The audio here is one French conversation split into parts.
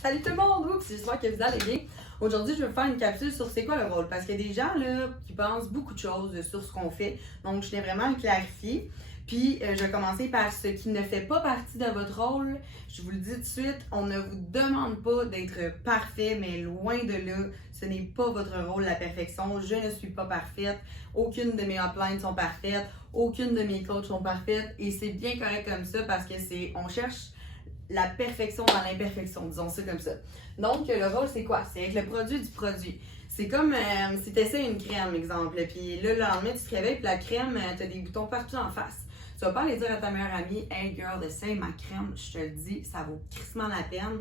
Salut tout le monde! Oups, j'espère que vous allez bien. Aujourd'hui, je vais faire une capsule sur c'est quoi le rôle. Parce qu'il y a des gens là, qui pensent beaucoup de choses sur ce qu'on fait. Donc, je tiens vraiment à le clarifier. Puis, je vais commencer par ce qui ne fait pas partie de votre rôle. Je vous le dis tout de suite, on ne vous demande pas d'être parfait, mais loin de là. Ce n'est pas votre rôle, la perfection. Je ne suis pas parfaite. Aucune de mes uplines sont parfaites. Aucune de mes coachs sont parfaites. Et c'est bien correct comme ça parce que on cherche la perfection dans l'imperfection, disons ça comme ça. Donc, le rôle, c'est quoi? C'est avec le produit du produit. C'est comme si tu essaies une crème, exemple, puis là, le lendemain, tu te réveilles, puis la crème, tu as des boutons partout en face. Tu vas pas aller dire à ta meilleure amie, « Hey girl, essaye ma crème, je te le dis, ça vaut crissement la peine. »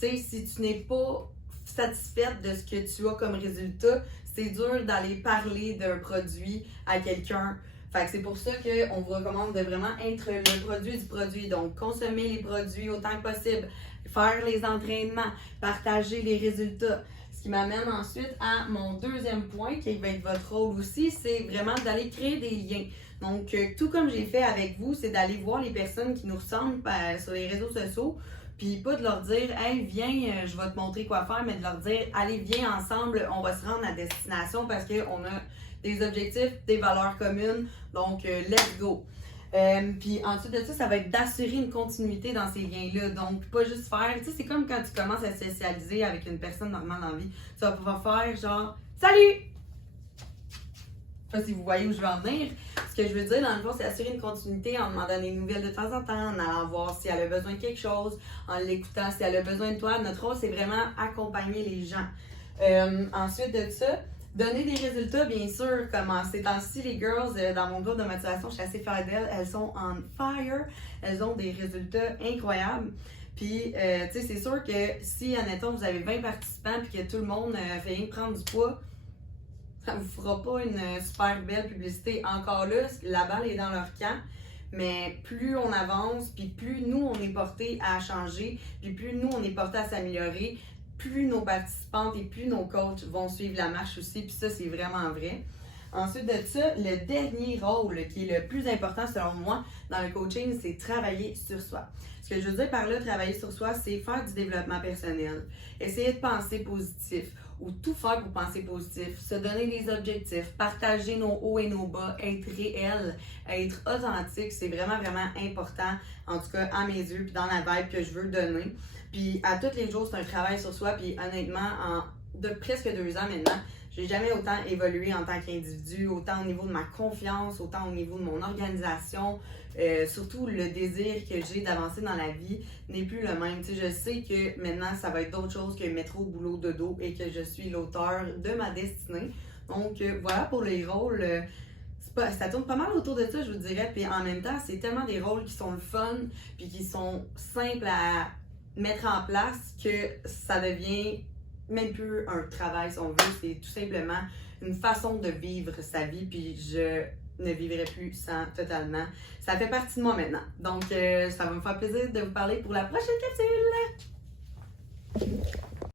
Tu sais, si tu n'es pas satisfaite de ce que tu as comme résultat, c'est dur d'aller parler d'un produit à quelqu'un. Fait que c'est pour ça qu'on vous recommande de vraiment être le produit du produit. Donc, consommer les produits autant que possible, faire les entraînements, partager les résultats. Ce qui m'amène ensuite à mon deuxième point, qui va être votre rôle aussi, c'est vraiment d'aller créer des liens. Donc, tout comme j'ai fait avec vous, c'est d'aller voir les personnes qui nous ressemblent sur les réseaux sociaux, puis pas de leur dire « Hey, viens, je vais te montrer quoi faire », mais de leur dire « Allez, viens ensemble, on va se rendre à destination parce qu'on a des objectifs, des valeurs communes, donc let's go ». Puis ensuite de ça, ça va être d'assurer une continuité dans ces liens-là. Donc, pas juste faire, tu sais, c'est comme quand tu commences à socialiser avec une personne normale dans la vie. Tu vas pouvoir faire genre « Salut! » Je sais pas si vous voyez où je veux en venir. Ce que je veux dire, dans le fond, c'est assurer une continuité en demandant des nouvelles de temps en temps, en allant voir si elle a besoin de quelque chose, en l'écoutant si elle a besoin de toi. Notre rôle, c'est vraiment accompagner les gens. Ensuite de ça, donner des résultats, bien sûr, comme en ces temps-ci, les girls, dans mon groupe de motivation, je suis assez fière d'elles, elles sont on fire, elles ont des résultats incroyables. Puis, tu sais, c'est sûr que si, admettons, vous avez 20 participants puis que tout le monde fait rien que prendre du poids, ça vous fera pas une super belle publicité. Encore là, la balle est dans leur camp, mais plus on avance, puis plus nous, on est porté à changer, puis plus nous, on est porté à s'améliorer, plus nos participantes et plus nos coachs vont suivre la marche aussi, puis ça, c'est vraiment vrai. Ensuite de ça, le dernier rôle qui est le plus important selon moi dans le coaching, c'est travailler sur soi. Ce que je veux dire par là, travailler sur soi, c'est faire du développement personnel, essayer de penser positif ou tout faire pour penser positif, se donner des objectifs, partager nos hauts et nos bas, être réel, être authentique, c'est vraiment, vraiment important, en tout cas à mes yeux, puis dans la vibe que je veux donner. Puis à tous les jours, c'est un travail sur soi, puis honnêtement, de presque 2 ans maintenant, j'ai jamais autant évolué en tant qu'individu, autant au niveau de ma confiance, autant au niveau de mon organisation. Surtout le désir que j'ai d'avancer dans la vie n'est plus le même. Tu sais, je sais que maintenant, ça va être d'autres choses que métro, boulot, dodo et que je suis l'auteur de ma destinée. Donc, voilà pour les rôles. Ça tourne pas mal autour de ça, je vous dirais. Puis en même temps, c'est tellement des rôles qui sont le fun puis qui sont simples à mettre en place que ça devient même plus un travail si on veut, c'est tout simplement une façon de vivre sa vie, puis je ne vivrai plus sans totalement. Ça fait partie de moi maintenant. Donc, ça va me faire plaisir de vous parler pour la prochaine capsule.